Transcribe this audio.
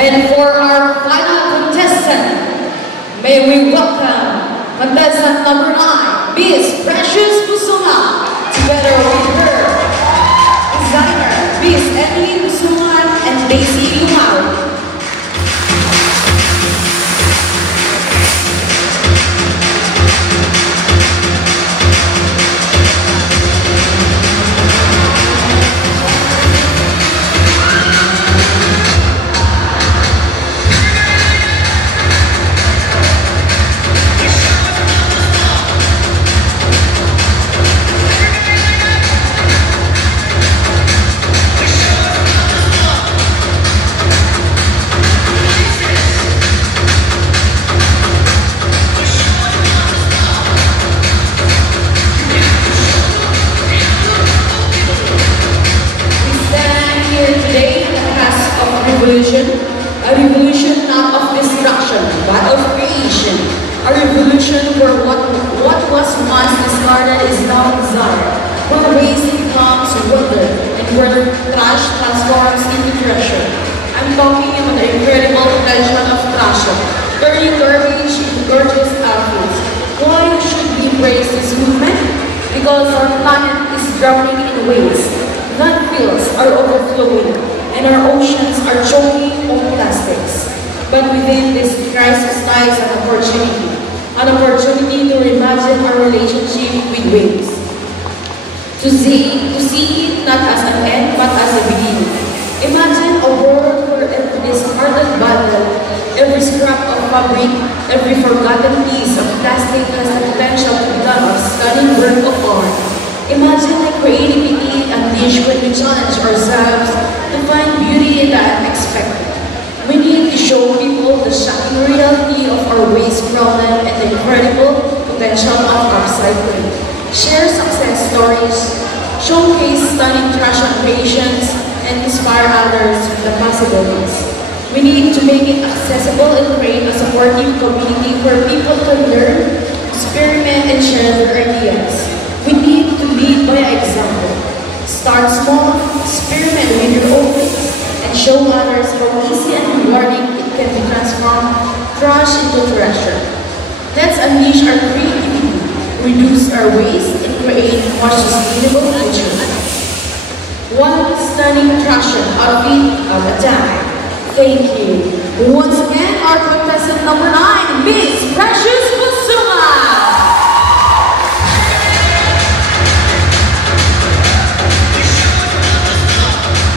And for our final contestant, may we welcome contestant number 9, Miss Precious Busuma, together with her designer, Miss Emily Busuman and Daisy Lumao. A revolution not of destruction, but of creation. A revolution where what was once discarded is now desired, where waste becomes wonder, and where trash transforms into treasure. I'm talking about the incredible potential of trash, turning garbage into gorgeous outfits. Why should we embrace this movement? Because our planet is drowning in waste. Landfills are overflowing, and our oceans are choking on plastics. But within this crisis lies an opportunity to reimagine our relationship with waste. To see it not as an end, but as a beginning. Imagine a world where every discarded bottle, every scrap of fabric, every forgotten piece of plastic has the potential to become a stunning work of art. Imagine the creativity unleashed when we challenge ourselves to find beauty in the unexpected. We need to show people the shocking reality of our waste problem and the incredible potential of upcycling. Share success stories, showcase stunning trash creations, and inspire others with the possibilities. We need to make it accessible and create a supportive community where people can learn, experiment, and share their ideas. We need to lead by example. Start small, experiment with your own ways, and show others how easy and rewarding it can be transformed trash into treasure. Let's unleash our creativity, reduce our waste, and create more sustainable future. One stunning trash outfit at a time. Thank you. Once again,